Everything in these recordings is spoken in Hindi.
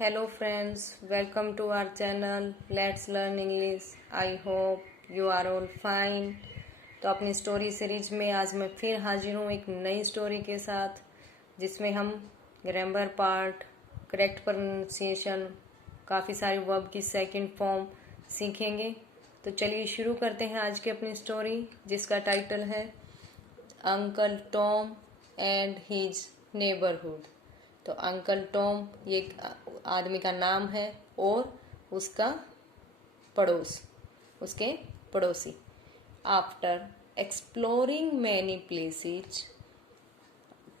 Hello friends, welcome to our channel Let's Learn English. I hope you are all fine. तो अपनी स्टोरी सीरीज में आज मैं फिर हाजिर हूँ एक नई स्टोरी के साथ जिसमें हम ग्रामर पार्ट, करेक्ट प्रोनाउंसिएशन, काफ़ी सारे वर्ब की सेकंड फॉर्म सीखेंगे। तो चलिए शुरू करते हैं आज की अपनी स्टोरी जिसका टाइटल है uncle Tom and his neighbourhood. तो अंकल टॉम ये एक आदमी का नाम है और उसका पड़ोस, उसके पड़ोसी। आफ्टर एक्सप्लोरिंग मैनी प्लेसेस,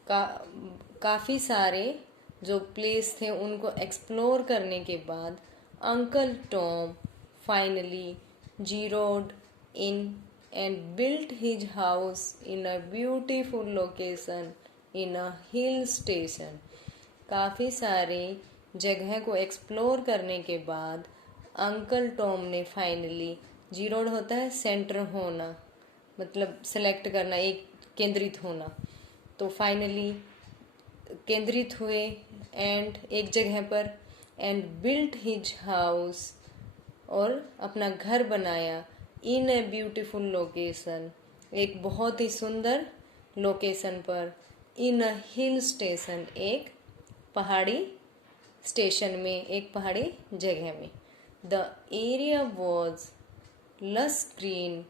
काफ़ी सारे जो प्लेस थे उनको एक्सप्लोर करने के बाद uncle Tom finally zeroed in and built his house in a beautiful location in a hill station. काफ़ी सारे जगह को एक्सप्लोर करने के बाद अंकल टॉम ने फाइनली, जीरोड होता है सेंटर होना, मतलब सेलेक्ट करना, एक केंद्रित होना। तो फाइनली केंद्रित हुए एंड एक जगह पर एंड बिल्ट हिज हाउस, और अपना घर बनाया इन ए ब्यूटीफुल लोकेशन, एक बहुत ही सुंदर लोकेशन पर, इन अ हिल स्टेशन, एक पहाड़ी स्टेशन में, एक पहाड़ी जगह में। द एरिया वॉज लस green,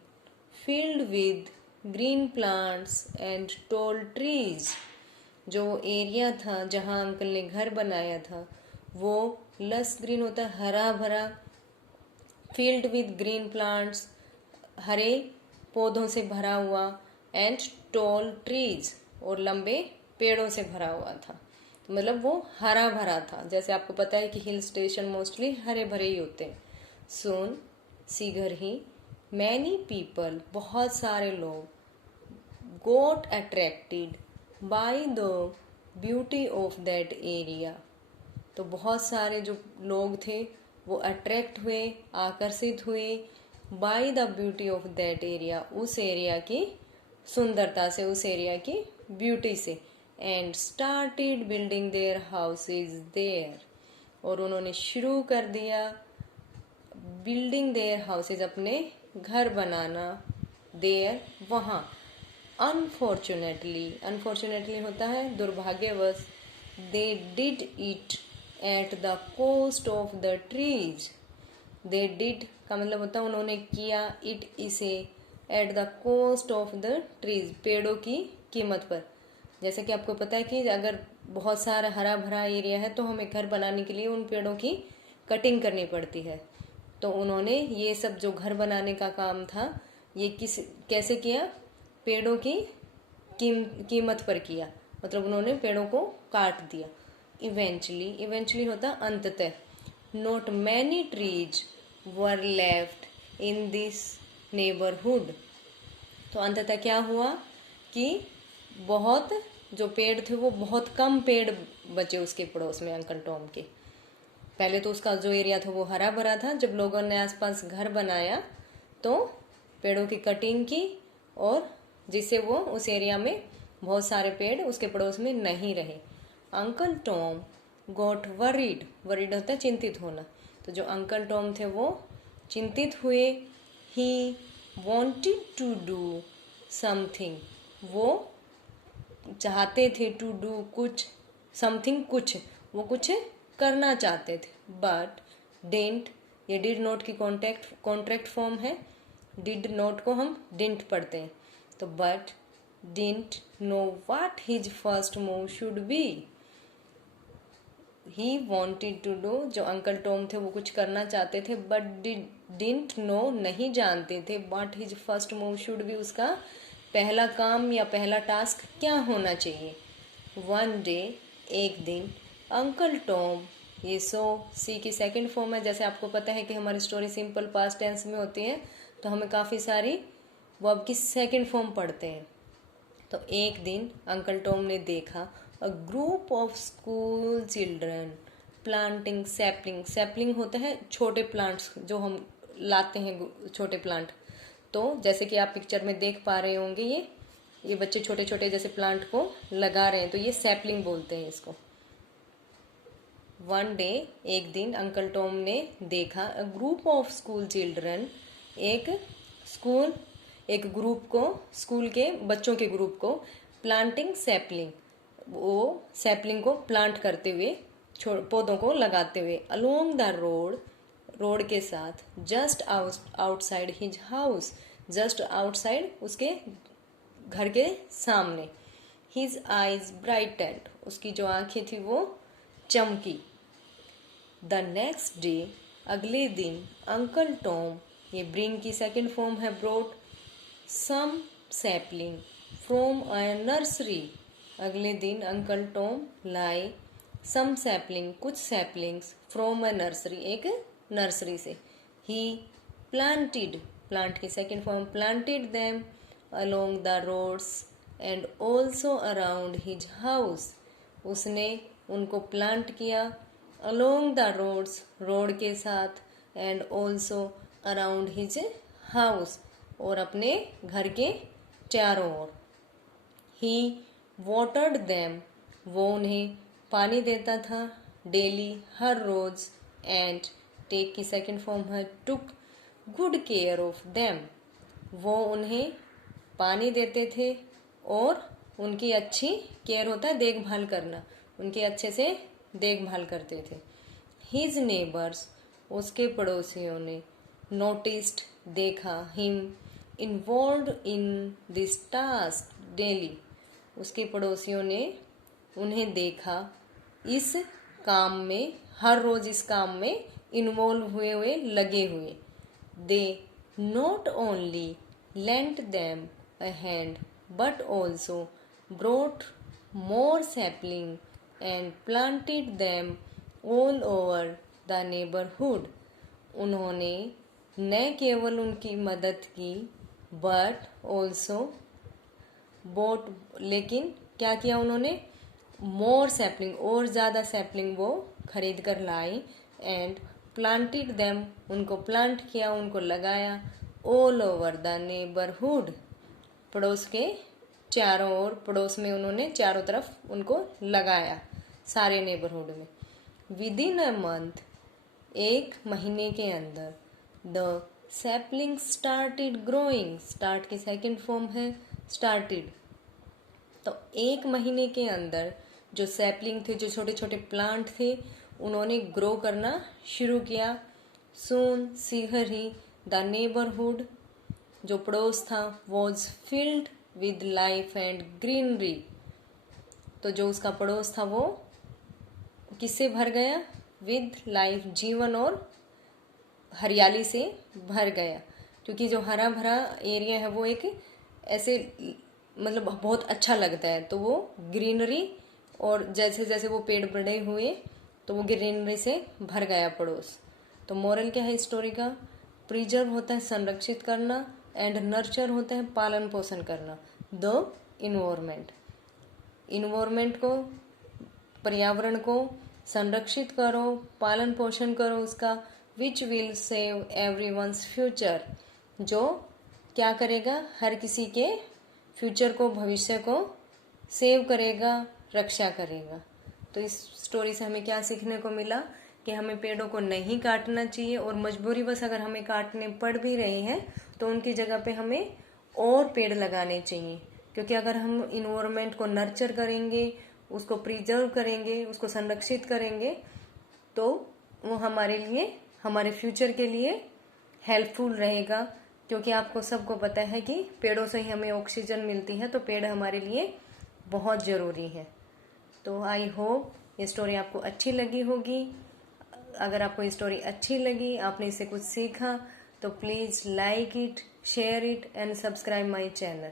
field with green plants and tall trees. जो एरिया था जहाँ अंकल ने घर बनाया था वो लस ग्रीन होता है, हरा भरा, फील्ड विद ग्रीन प्लांट्स, हरे पौधों से भरा हुआ, एंड टॉल ट्रीज, और लंबे पेड़ों से भरा हुआ था। मतलब वो हरा भरा था। जैसे आपको पता है कि हिल स्टेशन मोस्टली हरे भरे ही होते हैं। सून सीगर ही मैनी पीपल, बहुत सारे लोग, got attracted by the beauty of that area. तो बहुत सारे जो लोग थे वो अट्रैक्ट हुए, आकर्षित हुए, by the beauty of that area, उस एरिया की सुंदरता से, उस एरिया की ब्यूटी से, and started building their houses there, और उन्होंने शुरू कर दिया बिल्डिंग देयर हाउसेज, अपने घर बनाना, देयर, वहाँ। अनफॉर्चुनेटली, अनफॉर्चुनेटली होता है दुर्भाग्यवश, they did it at the cost of the trees. They did का मतलब होता है उन्होंने किया, इट इसे, at the cost of the trees, पेड़ों की कीमत पर। जैसे कि आपको पता है कि अगर बहुत सारा हरा भरा एरिया है तो हमें घर बनाने के लिए उन पेड़ों की कटिंग करनी पड़ती है। तो उन्होंने ये सब जो घर बनाने का काम था ये कैसे किया, पेड़ों की कीमत पर किया, मतलब उन्होंने पेड़ों को काट दिया। इवेंचुअली, इवेंचुअली होता अंततः, not many trees were left in this neighbourhood. तो अंततः क्या हुआ कि बहुत जो पेड़ थे वो बहुत कम पेड़ बचे उसके पड़ोस में, अंकल टॉम के। पहले तो उसका जो एरिया था वो हरा भरा था, जब लोगों ने आसपास घर बनाया तो पेड़ों की कटिंग की, और जिससे वो उस एरिया में बहुत सारे पेड़ उसके पड़ोस में नहीं रहे। Uncle Tom got worried, worried होता है चिंतित होना। तो जो अंकल टॉम थे वो चिंतित हुए। He wanted to do something, वो चाहते थे, टू डू कुछ, समथिंग कुछ, वो कुछ करना चाहते थे। बट डिडंट, ये डिड नॉट की कॉन्ट्रैक्ट फॉर्म है। डिड नॉट को हम डिडंट पढ़ते हैं। तो but didn't know what his first move should be. He wanted to do, जो अंकल टॉम थे वो कुछ करना चाहते थे, बट डिडंट नो, नहीं जानते थे, what his first move should B, उसका पहला काम या पहला टास्क क्या होना चाहिए। वन डे, एक दिन, अंकल टॉम, ये सी की सेकंड फॉर्म है। जैसे आपको पता है कि हमारी स्टोरी सिंपल पास्ट टेंस में होती है तो हमें काफ़ी सारी वर्ब की सेकंड फॉर्म पढ़ते हैं। तो एक दिन अंकल टॉम ने देखा a group of school children planting sapling. Sapling होता है छोटे प्लांट्स जो हम लाते हैं, छोटे प्लांट। तो जैसे कि आप पिक्चर में देख पा रहे होंगे, ये बच्चे छोटे छोटे जैसे प्लांट को लगा रहे हैं, तो ये सैपलिंग बोलते हैं इसको। वन डे, एक दिन अंकल टॉम ने देखा a group of school children, एक ग्रुप को, स्कूल के बच्चों के ग्रुप को, प्लांटिंग सैपलिंग, वो सैपलिंग को प्लांट करते हुए, पौधों को लगाते हुए, अलोंग द रोड के साथ, just outside his house, just outside उसके घर के सामने, हिज आईज ब्राइटेंड, उसकी जो आंखें थी वो चमकी। द नेक्स्ट डे, अगले दिन, अंकल टॉम, ये ब्रिंग की सेकेंड फॉर्म है brought, some sapling from a nursery, अगले दिन अंकल टॉम लाए सम सैपलिंग, कुछ सैपलिंग्स, फ्रॉम अ नर्सरी, एक नर्सरी से। ही प्लांटेड, प्लांट की second form, planted them along the roads and also around his house, उसने उनको प्लांट किया अलोंग द रोड्स, रोड के साथ, and also around his house, और अपने घर के चारों ओर। ही वाटर्ड देम, वो उन्हें पानी देता था, डेली, हर रोज, एंड टेक की सेकेंड फॉर्म है took good care of them, वो उन्हें पानी देते थे और उनकी अच्छी केयर होता है देखभाल करना, उनकी अच्छे से देखभाल करते थे। हिज नेबर्स, उसके पड़ोसियों ने, नोटिस्ड, देखा, him involve in this task daily, उसके पड़ोसियों ने उन्हें देखा इस काम में, हर रोज इस काम में इन्वॉल्व हुए लगे हुए। They not only lent them a hand but also brought more sapling and planted them all over the neighbourhood, उन्होंने न केवल उनकी मदद की बट ऑल्सो बोट, लेकिन क्या किया उन्होंने, मोर सैपलिंग, और ज़्यादा सैपलिंग वो खरीद कर लाई, एंड प्लांटेड देम, उनको प्लांट किया, उनको लगाया, ऑल ओवर द नेबरहुड, पड़ोस के चारों ओर, पड़ोस में उन्होंने चारों तरफ उनको लगाया, सारे नेबरहुड में। विद इन अ मंथ, एक महीने के अंदर, the sapling started growing, start की सेकेंड फॉर्म है स्टार्टेड, तो एक महीने के अंदर जो सैपलिंग थे, जो छोटे छोटे प्लांट थे, उन्होंने ग्रो करना शुरू किया। सून शीघ्र ही द नेबरहुड, जो पड़ोस था, was filled with life and greenery, तो जो उसका पड़ोस था वो किससे भर गया, विद लाइफ, जीवन और हरियाली से भर गया, क्योंकि जो हरा भरा एरिया है वो एक ऐसे मतलब बहुत अच्छा लगता है, तो वो ग्रीनरी, और जैसे जैसे वो पेड़ बड़े हुए तो वो ग्रीनरी से भर गया पड़ोस। तो मोरल क्या है इस स्टोरी का, प्रिजर्व होता है संरक्षित करना, एंड नर्चर होता है पालन पोषण करना, द इन्वायरमेंट, इन्वायरमेंट को, पर्यावरण को संरक्षित करो, पालन पोषण करो उसका, which will save everyone's future, जो क्या करेगा, हर किसी के फ्यूचर को, भविष्य को सेव करेगा, रक्षा करेगा। तो इस स्टोरी से हमें क्या सीखने को मिला कि हमें पेड़ों को नहीं काटना चाहिए, और मजबूरीवश अगर हमें काटने पड़ भी रहे हैं तो उनकी जगह पे हमें और पेड़ लगाने चाहिए, क्योंकि अगर हम इन्वायरमेंट को नर्चर करेंगे, उसको प्रिजर्व करेंगे, उसको संरक्षित करेंगे, तो वो हमारे लिए, हमारे फ्यूचर के लिए हेल्पफुल रहेगा, क्योंकि आपको सबको पता है कि पेड़ों से ही हमें ऑक्सीजन मिलती है, तो पेड़ हमारे लिए बहुत ज़रूरी है। तो आई होप ये स्टोरी आपको अच्छी लगी होगी। अगर आपको ये स्टोरी अच्छी लगी, आपने इससे कुछ सीखा, तो please like it, share it and subscribe my channel.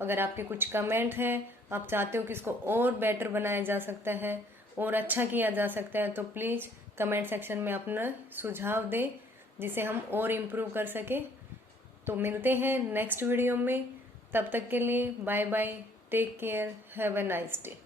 अगर आपके कुछ कमेंट हैं, आप चाहते हो कि इसको और बेटर बनाया जा सकता है और अच्छा किया जा सकता है, तो प्लीज़ कमेंट सेक्शन में अपना सुझाव दें, जिसे हम और इम्प्रूव कर सके। तो मिलते हैं नेक्स्ट वीडियो में, तब तक के लिए bye bye, take care, have a nice day.